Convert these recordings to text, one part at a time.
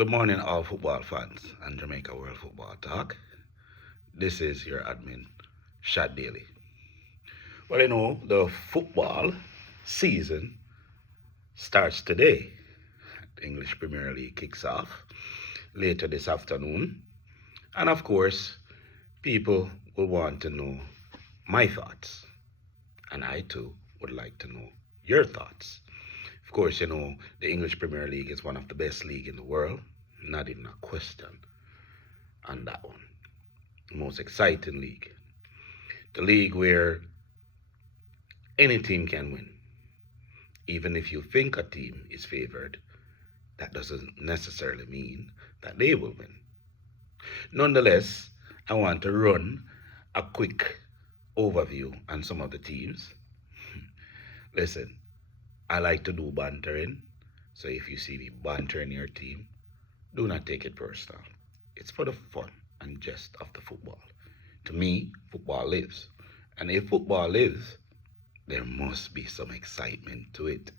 Good morning, all football fans and Jamaica World Football Talk. This is your admin, Shad Daly. Well, the football season starts today. The English Premier League kicks off later this afternoon. And of course, people will want to know my thoughts. And I too would like to know your thoughts. Of course, the English Premier League is one of the best league in the world. Not even a question on that one. The most exciting league. The league where any team can win. Even if you think a team is favored, that doesn't necessarily mean that they will win. Nonetheless, I want to run a quick overview on some of the teams. Listen, I like to do bantering, so if you see me bantering your team, do not take it personal. It's for the fun and jest of the football. To me, football lives. And if football lives, there must be some excitement to it.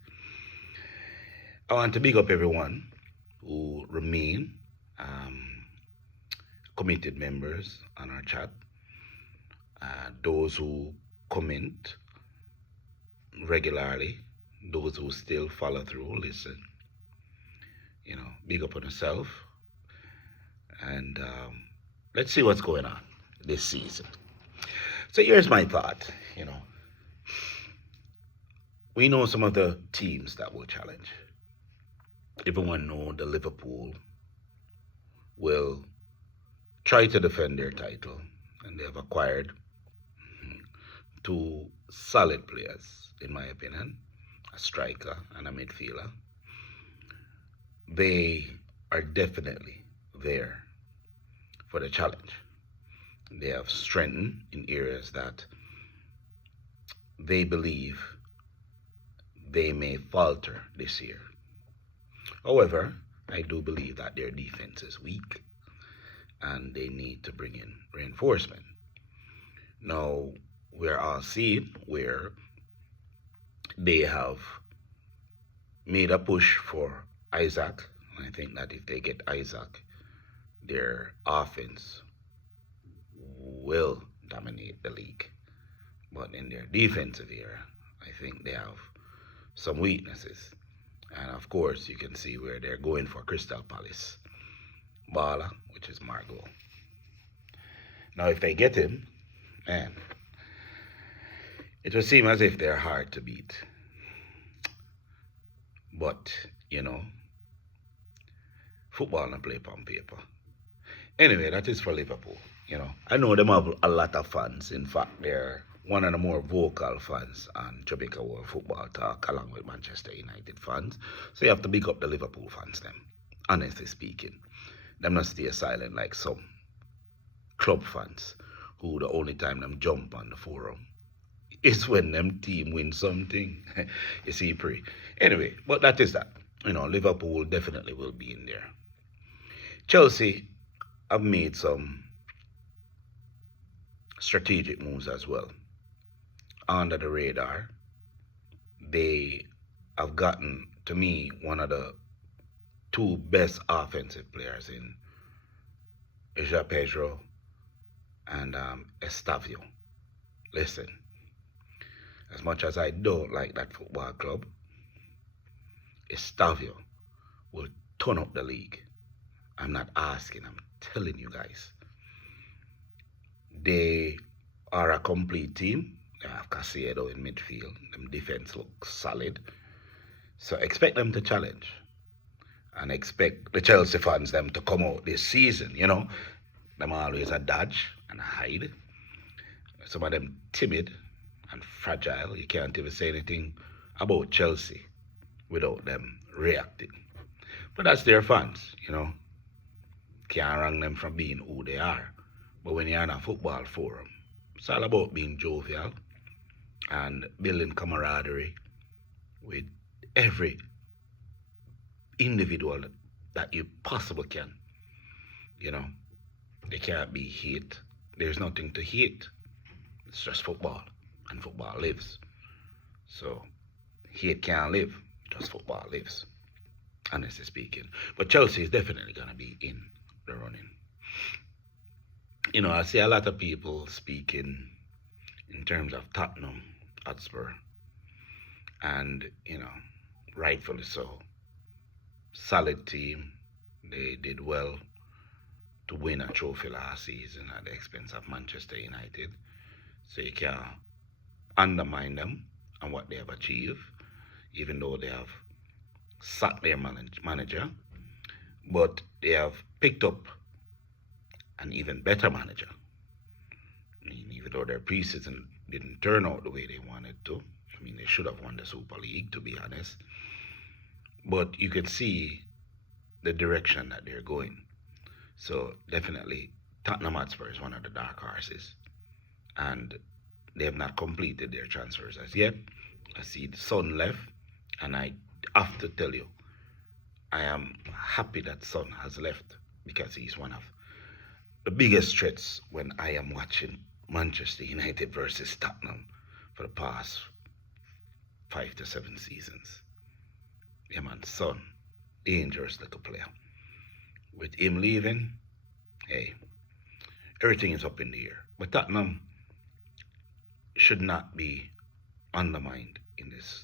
I want to big up everyone who remain committed members on our chat. Those who comment regularly, those who still follow through, listen. Big up on yourself. And let's see what's going on this season. So here's my thought. We know some of the teams that will challenge. Everyone know the Liverpool will try to defend their title, and they have acquired two solid players, in my opinion, a striker and a midfielder. They are definitely there for the challenge. They have strengthened in areas that they believe they may falter this year. However, I do believe that their defense is weak and they need to bring in reinforcement. Now, we're all seeing where they have made a push for Isaac. I think that if they get Isaac, their offense will dominate the league. But in their defensive area, I think they have some weaknesses. And of course, you can see where they're going for Crystal Palace. Bala, which is Margot. Now, if they get him, man, it will seem as if they're hard to beat. But, football not play on paper. Anyway, that is for Liverpool. I know them have a lot of fans. In fact, they're one of the more vocal fans on Jamaica World Football Talk, along with Manchester United fans. So you have to big up the Liverpool fans, them. Honestly speaking, them not stay silent like some club fans who the only time them jump on the forum is when them team win something. You see, pre. Anyway, but that is that. Liverpool definitely will be in there. Chelsea have made some strategic moves as well. Under the radar, they have gotten, to me, one of the two best offensive players in João Pedro and Estavio. Listen, as much as I don't like that football club, Estavio will turn up the league. I'm not asking, I'm telling you guys. They are a complete team. They have Caicedo in midfield. Them defense looks solid. So expect them to challenge. And expect the Chelsea fans them to come out this season, Them always a dodge and a hide. Some of them timid and fragile. You can't even say anything about Chelsea without them reacting. But that's their fans, Can't wrong them from being who they are. But when you're in a football forum, it's all about being jovial and building camaraderie with every individual that you possibly can. There can't be hate. There's nothing to hate. It's just football, and football lives. So hate can't live, just football lives. honestly speaking. But Chelsea is definitely going to be in the running. I see a lot of people speaking in terms of Tottenham Hotspur, and rightfully so. Solid team. They did well to win a trophy last season at the expense of Manchester United. So you can't undermine them and what they have achieved, even though they have sacked their manager. But they have picked up an even better manager. Even though their preseason didn't turn out the way they wanted to. They should have won the Super League, to be honest. But you could see the direction that they're going. So definitely, Tottenham Hotspur is one of the dark horses. And they have not completed their transfers as yet. I see the Son left, and I have to tell you, I am happy that Son has left, because he's one of the biggest threats when I am watching Manchester United versus Tottenham for the past 5 to 7 seasons. Yeah, man, Son, dangerous little player. With him leaving, hey, everything is up in the air. But Tottenham should not be undermined in this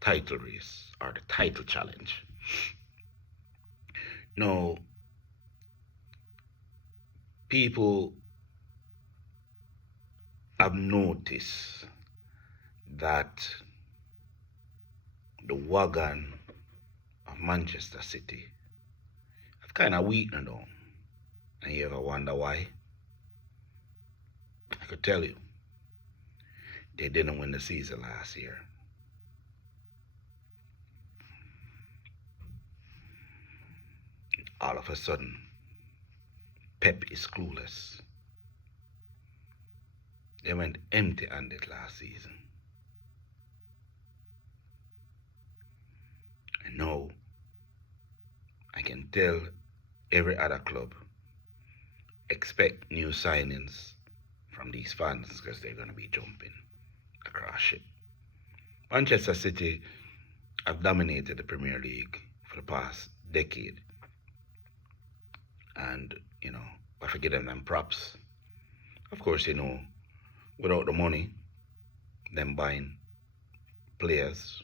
title race or the title challenge. Now, people have noticed that the wagon of Manchester City have kind of weakened down. And you ever wonder why? I could tell you. They didn't win the season last year. All of a sudden, Pep is clueless. They went empty-handed last season. And now, I can tell every other club, expect new signings from these fans, because they're going to be jumping across ship. Manchester City have dominated the Premier League for the past decade. And, I forget them props. Of course, without the money, them buying players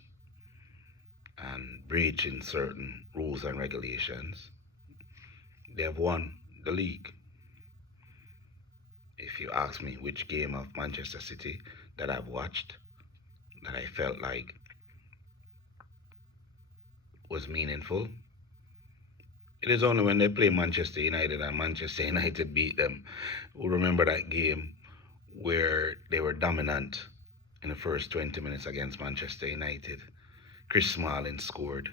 and breaching certain rules and regulations, they have won the league. If you ask me which game of Manchester City that I've watched that I felt like was meaningful, it is only when they play Manchester United and Manchester United beat them. Who remember that game where they were dominant in the first 20 minutes against Manchester United? Chris Smalling scored.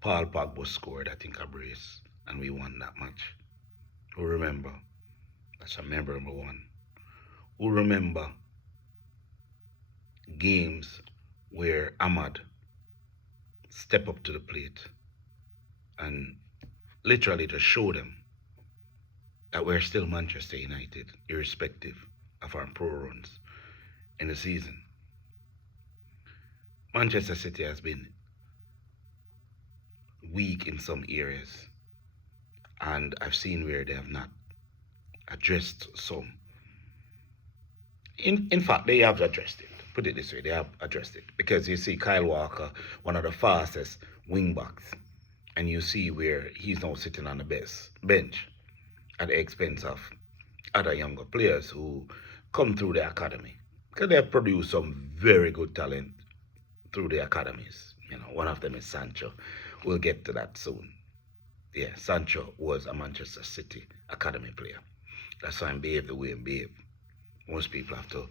Paul Pogba scored, I think, a brace. And we won that match. Who remember? That's a memorable one. Who remember games where Ahmad stepped up to the plate and literally to show them that we're still Manchester United, irrespective of our pro runs in the season? Manchester City has been weak in some areas, and I've seen where they have not addressed some. In fact, they have addressed it. Put it this way, they have addressed it. Because you see Kyle Walker, one of the fastest wing backs, and you see where he's now sitting on the bench at the expense of other younger players who come through the academy. Because they have produced some very good talent through the academies. One of them is Sancho. We'll get to that soon. Yeah, Sancho was a Manchester City academy player. That's why he behaved the way he behaved. Most people have to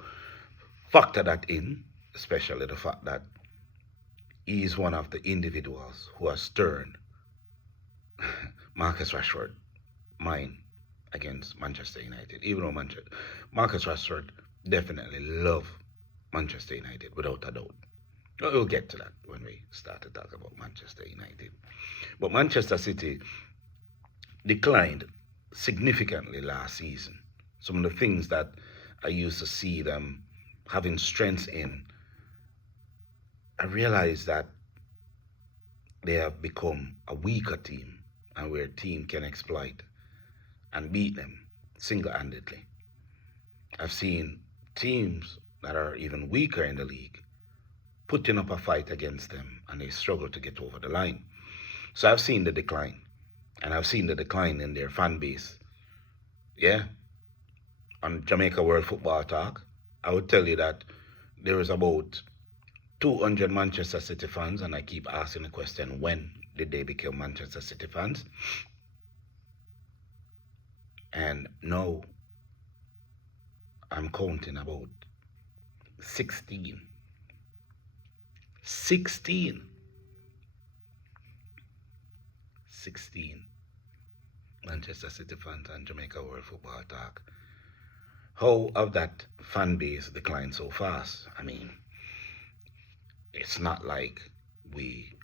factor that in, especially the fact that he's one of the individuals who has turned Marcus Rashford mind against Manchester United. Even though Marcus Rashford definitely loved Manchester United, without a doubt. We'll get to that when we start to talk about Manchester United. But Manchester City declined significantly last season. Some of the things that I used to see them having strengths in, I realized that they have become a weaker team and where a team can exploit and beat them single-handedly. I've seen teams that are even weaker in the league putting up a fight against them and they struggle to get over the line. So I've seen the decline, and I've seen the decline in their fan base. Yeah, on Jamaica World Football Talk, I would tell you that there is about 200 Manchester City fans, and I keep asking the question, when did they become Manchester City fans? And now I'm counting about 16. 16 Manchester City fans on Jamaica World Football Talk. How have that fan base declined so fast? I mean, it's not like we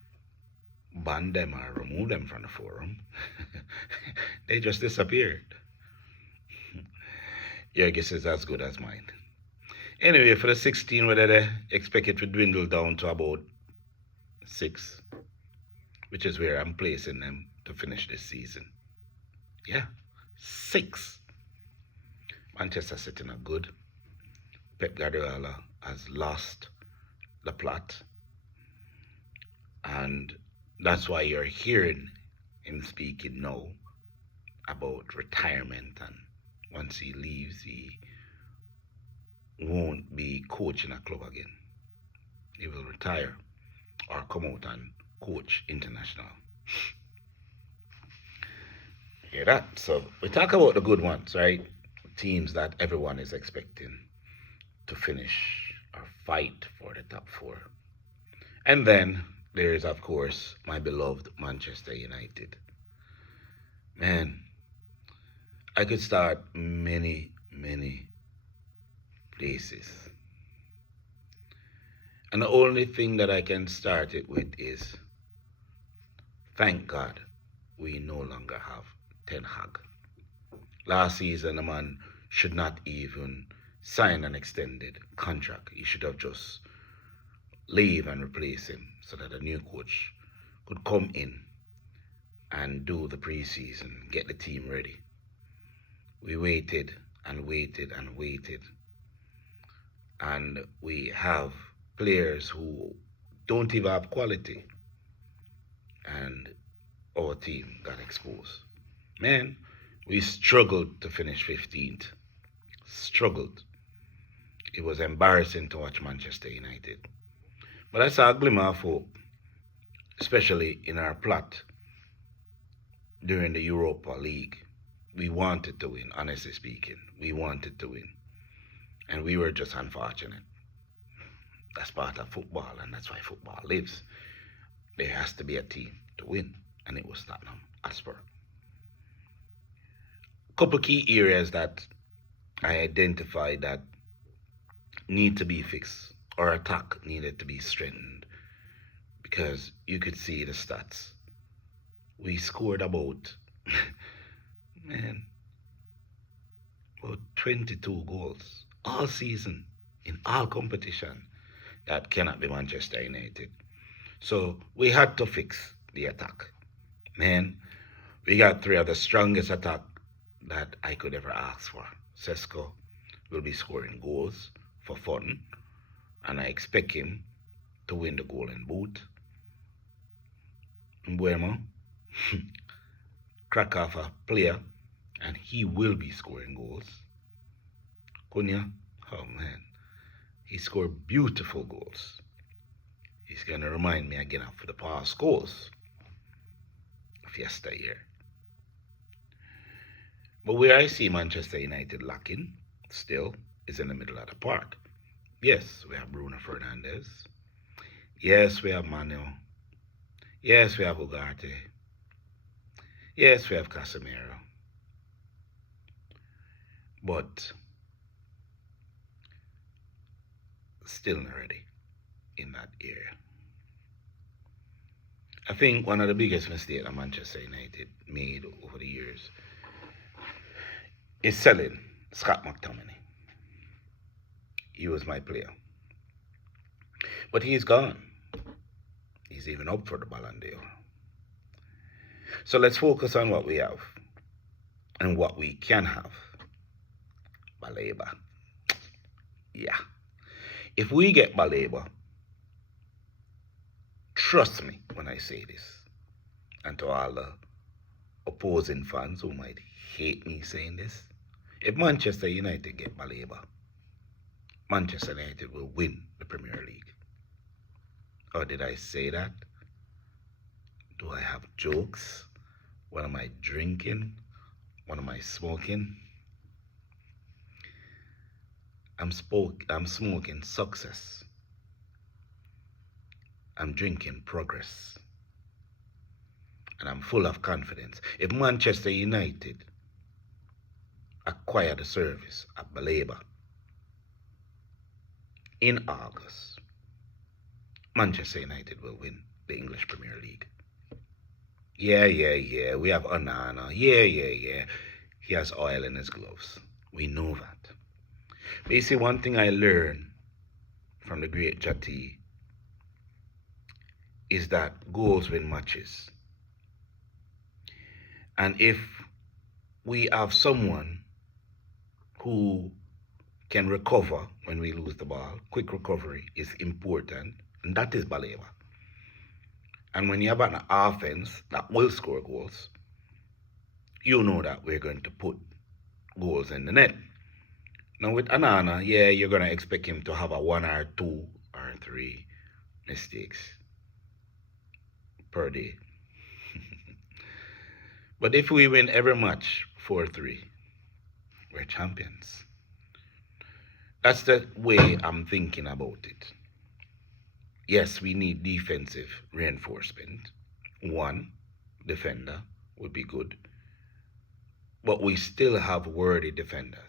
banned them or removed them from the forum. They just disappeared. Your guess is as good as mine. Anyway, for the 16, whether they expect it to dwindle down to about 6, which is where I'm placing them to finish this season. Yeah, 6. Manchester City not good. Pep Guardiola has lost the plot. And that's why you're hearing him speaking now about retirement, and once he leaves, he won't be coaching a club again. He will retire or come out and coach international. Hear that? So we talk about the good ones, right? Teams that everyone is expecting to finish or fight for the top 4. And then there's, of course, my beloved Manchester United. Man, I could start many places. And the only thing that I can start it with is, thank God we no longer have Ten Hag. Last season, the man should not even sign an extended contract. He should have just leave and replace him so that a new coach could come in and do the preseason, get the team ready. We waited and waited and waited, and we have players who don't even have quality, and our team got exposed. Man, we struggled to finish 15th. Struggled. It was embarrassing to watch Manchester United. But I saw a glimmer of hope, especially in our plot during the Europa League. We wanted to win, honestly speaking. We wanted to win. And we were just unfortunate. That's part of football, and that's why football lives. There has to be a team to win, and it was Tottenham Hotspur. Couple key areas that I identified that need to be fixed, or attack needed to be strengthened, because you could see the stats. We scored about 22 goals all season in all competition. That cannot be Manchester United. So we had to fix the attack. Man, we got 3 of the strongest attack that I could ever ask for. Sesko will be scoring goals for fun, and I expect him to win the Golden Boot. Mbeumo, crack off a player, and he will be scoring goals. Cunha, oh man, he scored beautiful goals. He's going to remind me again of the past goals of yesteryear. But where I see Manchester United lacking still is in the middle of the park. Yes, we have Bruno Fernandes. Yes, we have Manu. Yes, we have Ugarte. Yes, we have Casemiro. But still not ready in that area. I think one of the biggest mistakes that Manchester United made over the years is selling Scott McTominay. He was my player. But he's gone. He's even up for the Ballon d'Or. So let's focus on what we have and what we can have. Baleba. Yeah. If we get Baleba, trust me when I say this, and to all the opposing fans who might hate me saying this, if Manchester United get Baleba, Manchester United will win the Premier League. Or did I say that? Do I have jokes? What am I drinking? What am I smoking? I'm smoking success. I'm drinking progress. And I'm full of confidence. If Manchester United acquire the service of Baleba in August, Manchester United will win the English Premier League. Yeah. We have Onana. Yeah. He has oil in his gloves. We know that. But you see, one thing I learned from the great Jati is that goals win matches. And if we have someone who can recover when we lose the ball, quick recovery is important, and that is Baleba. And when you have an offense that will score goals, you know that we're going to put goals in the net. Now with Onana, yeah, you're going to expect him to have a 1 or 2 or 3 mistakes per day. But if we win every match 4-3, we're champions. That's the way I'm thinking about it. Yes, we need defensive reinforcement. 1 defender would be good. But we still have worthy defenders.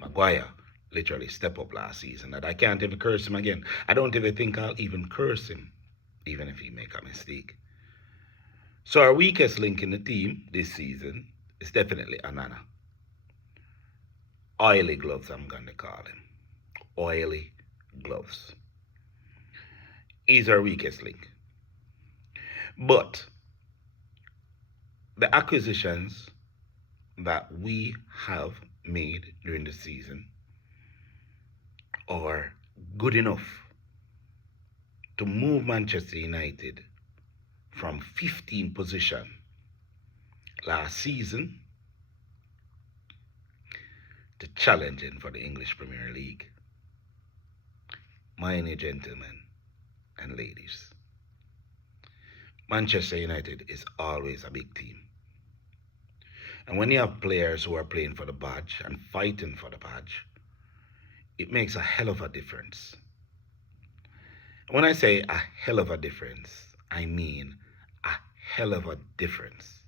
Maguire literally stepped up last season, and I can't even curse him again. I don't even think I'll even curse him, even if he make a mistake. So our weakest link in the team this season is definitely Onana. Oily gloves, I'm going to call him. Oily gloves. He's our weakest link. But the acquisitions that we have made during the season are good enough to move Manchester United from 15th position last season to challenging for the English Premier League. Mind you, gentlemen and ladies, Manchester United is always a big team. And when you have players who are playing for the badge and fighting for the badge, it makes a hell of a difference. And when I say a hell of a difference, I mean a hell of a difference.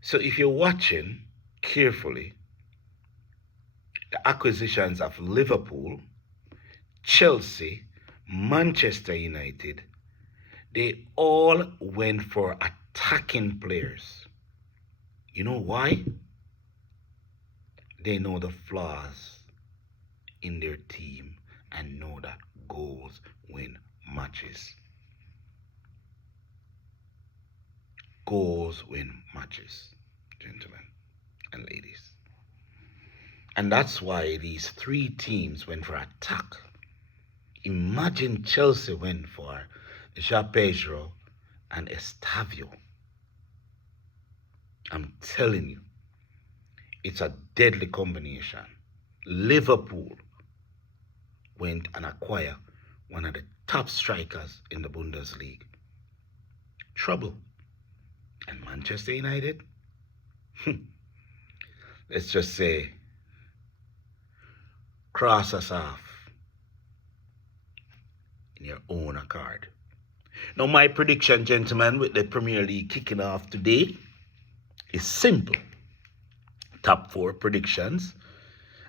So if you're watching carefully, the acquisitions of Liverpool, Chelsea, Manchester United, they all went for attacking players. You know why? They know the flaws in their team and know that goals win matches. Goals win matches, gentlemen and ladies. And that's why these 3 teams went for attack. Imagine Chelsea went for João Pedro and Estavio. I'm telling you, it's a deadly combination. Liverpool went and acquired one of the top strikers in the Bundesliga. Trouble. And Manchester United? Let's just say, cross us off in your own accord. Now my prediction, gentlemen, with the Premier League kicking off today is simple. Top 4 predictions.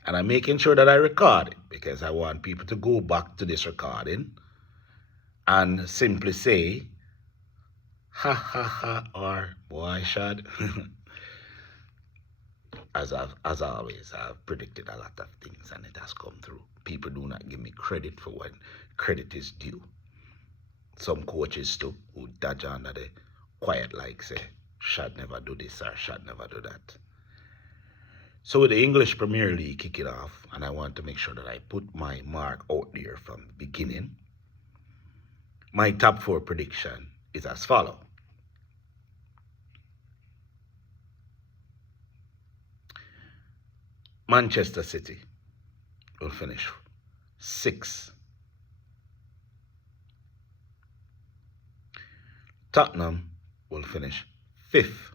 And I'm making sure that I record it because I want people to go back to this recording and simply say, ha, or boy, Shad. as always, I've predicted a lot of things and it has come through. People do not give me credit for when credit is due. Some coaches too who dodge under the quiet like say, Shad never do this or Shad never do that. So with the English Premier League kicking off, and I want to make sure that I put my mark out there from the beginning, my top 4 prediction is as follows. Manchester City will finish 6th. Tottenham will finish 5th.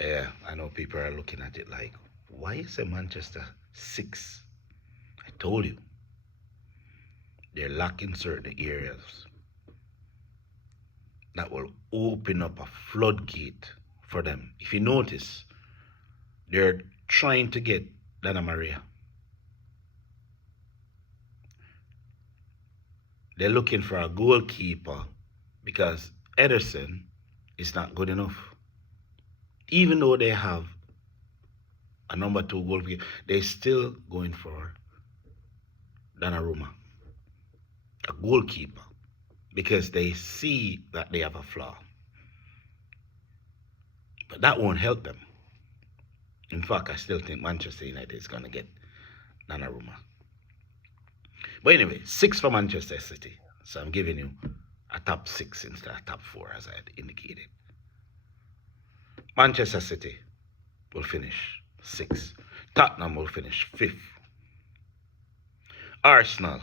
Yeah, I know people are looking at it like, why is a Manchester 6? I told you. They're lacking certain areas that will open up a floodgate for them. If you notice, they're trying to get Dana Maria. They're looking for a goalkeeper because Ederson is not good enough. Even though they have a number 2 goalkeeper, they're still going for Donnarumma, a goalkeeper, because they see that they have a flaw. But that won't help them. In fact, I still think Manchester United is going to get Donnarumma. But anyway, 6 for Manchester City. So I'm giving you a top 6 instead of top 4 as I had indicated. Manchester City will finish 6th. Tottenham will finish 5th. Arsenal.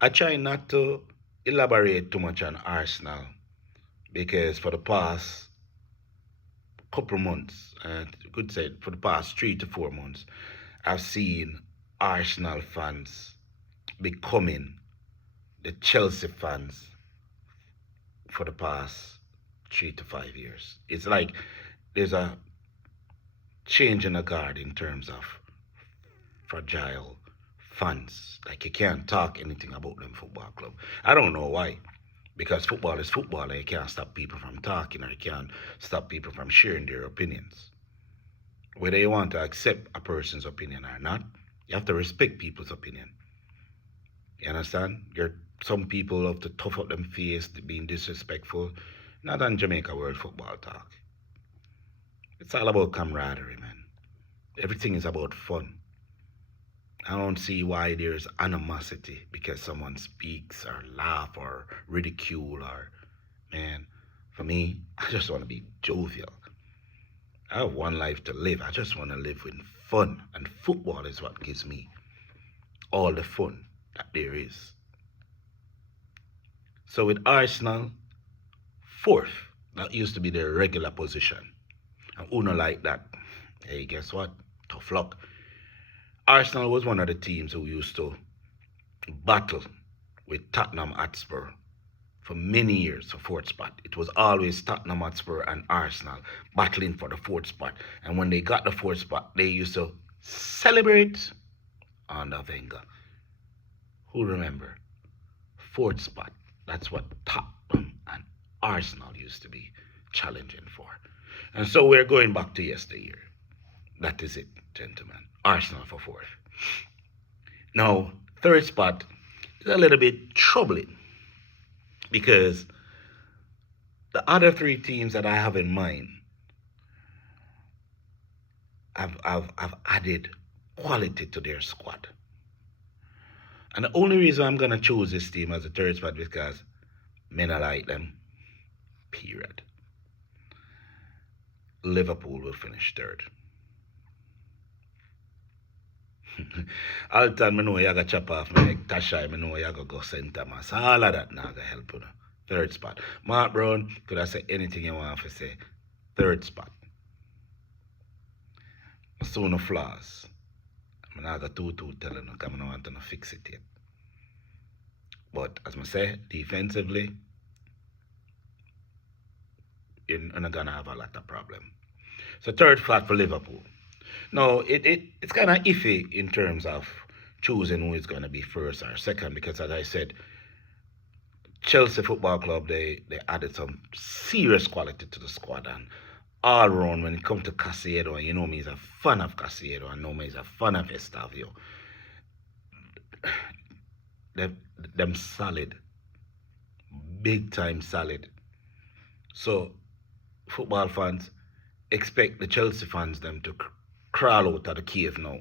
I try not to elaborate too much on Arsenal because for the past couple months, I could say for the past 3 to 4 months, I've seen Arsenal fans becoming the Chelsea fans for the past 3 to 5 years. It's like there's a change in the guard in terms of fragile fans. Like you can't talk anything about them football club. I don't know why. Because football is football and you can't stop people from talking or you can't stop people from sharing their opinions. Whether you want to accept a person's opinion or not, you have to respect people's opinion. You understand? Some people love to tough up them face, being disrespectful. Not on Jamaica World Football Talk. It's all about camaraderie, man. Everything is about fun. I don't see why there's animosity because someone speaks or laugh or ridicule or, man, for me, I just want to be jovial. I have one life to live. I just want to live with fun. And football is what gives me all the fun that there is. So with Arsenal, 4th, that used to be their regular position. And who not like that? Hey, guess what? Tough luck. Arsenal was one of the teams who used to battle with Tottenham Hotspur for many years for 4th spot. It was always Tottenham Hotspur and Arsenal battling for the 4th spot. And when they got the 4th spot, they used to celebrate under Wenger. Who remember? 4th spot. That's what Tottenham and Arsenal used to be challenging for. And so we're going back to yesteryear. That is it, gentlemen. Arsenal for 4th. Now, 3rd spot is a little bit troubling because the other 3 teams that I have in mind have added quality to their squad. And the only reason I'm going to choose this team as a 3rd spot is because men I like them. Period. Liverpool will finish 3rd. All the time I know you got chop off me like Tasha, I know you got go center mass. All of that now gonna help you. 3rd spot. Mark Brown, could I say anything you want to say? 3rd spot. So no flaws. I'm not going to tell you because I don't want to fix it yet. But as I say, defensively, you're not gonna have a lot of problem. So 3rd spot for Liverpool. Now, it's kind of iffy in terms of choosing who is going to be 1st or 2nd because, as I said, Chelsea Football Club, they added some serious quality to the squad and all round when it comes to Caicedo, and you know me is a fan of Caicedo, and know me is a fan of Estavio. Them solid, big time solid. So football fans expect the Chelsea fans them to crawl out of the cave now.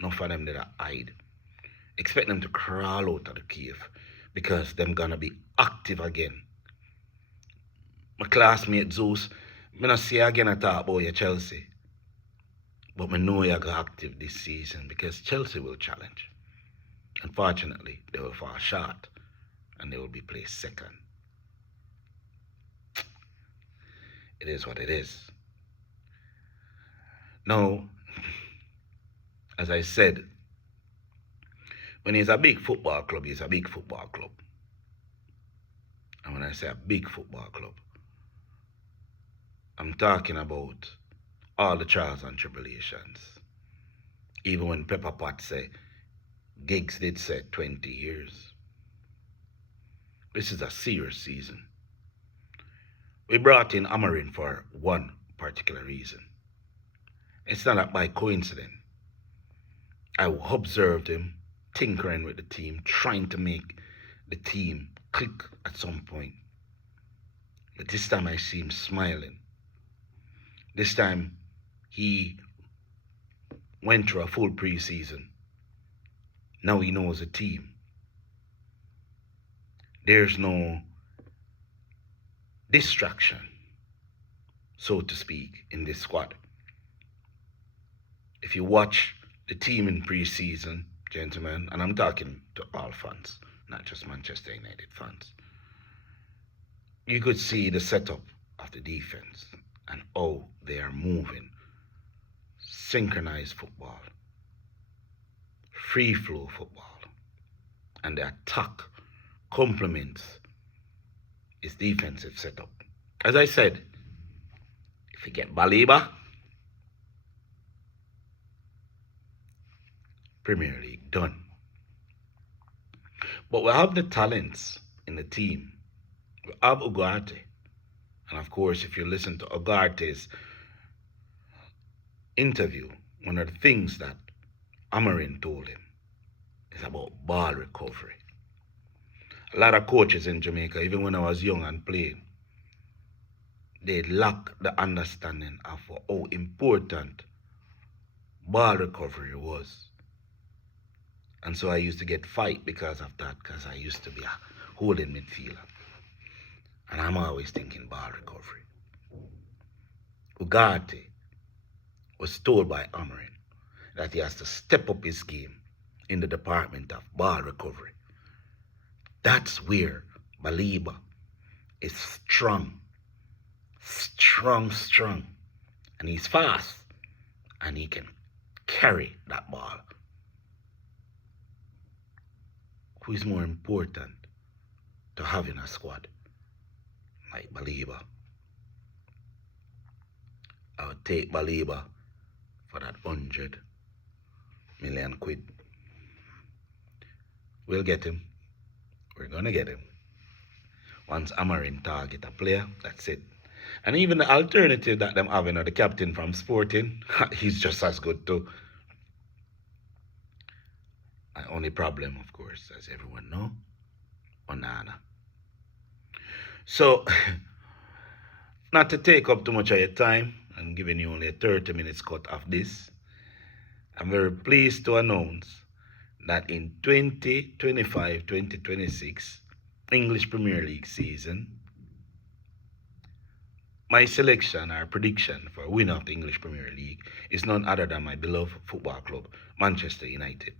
Not for them that hide. Expect them to crawl out of the cave because them gonna be active again. My classmate Zeus, me not see again I talk about your Chelsea. But I know you're going active this season because Chelsea will challenge. Unfortunately, they will fall short and they will be placed second. It is what it is. Now, as I said, when it's a big football club, it's a big football club. And when I say a big football club, I'm talking about all the trials and tribulations. Even when Pepper Pot say, Giggs did say 20 years. This is a serious season. We brought in Amorim for one particular reason. It's not by coincidence. I observed him tinkering with the team, trying to make the team click at some point. But this time I see him smiling. This time he went through a full preseason. Now he knows the team. There's no distraction, so to speak, in this squad. If you watch the team in preseason, gentlemen, and I'm talking to all fans, not just Manchester United fans, you could see the setup of the defense and how they are moving. Synchronized football, free flow football, and the attack complements his defensive setup. As I said, if you get Baleba, Premier League done. But we have the talents in the team. We have Ugarte. And of course, if you listen to Ugarte's interview, one of the things that Amorim told him is about ball recovery. A lot of coaches in Jamaica, even when I was young and playing, they lack the understanding of how important ball recovery was. And so I used to get fight because of that, because I used to be a holding midfielder. And I'm always thinking ball recovery. Ugarte was told by Amorim that he has to step up his game in the department of ball recovery. That's where Baleba is strong. And he's fast. And he can carry that ball. Who is more important to have in a squad? Like Baleba. I would take Baleba for that 100 million quid. We'll get him. We're gonna get him. Once Amorim target a player, that's it. And even the alternative that them having, the captain from Sporting, he's just as good too. The only problem, of course, as everyone know, Onana. So, not to take up too much of your time, I'm giving you only a 30 minutes cut of this. I'm very pleased to announce that in 2025-2026 English Premier League season, my selection or prediction for winner of the English Premier League is none other than my beloved football club, Manchester United.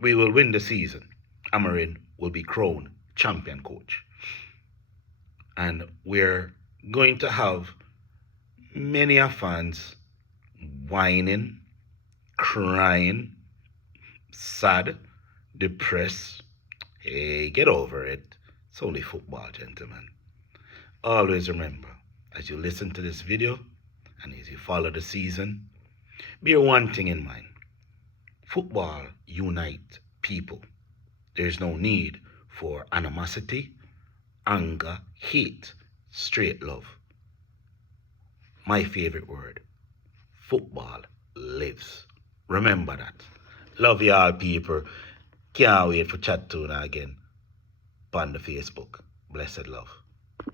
We will win the season. Amorim will be crowned champion coach. And we're going to have many fans whining, crying, sad, depressed. Hey, get over it. It's only football, gentlemen. Always remember, as you listen to this video and as you follow the season, bear one thing in mind. Football unites people. There's no need for animosity, anger, hate, straight love. my favorite word, football lives. Remember that. Love y'all people. Can't wait for chat tuna again on the Facebook. Blessed love.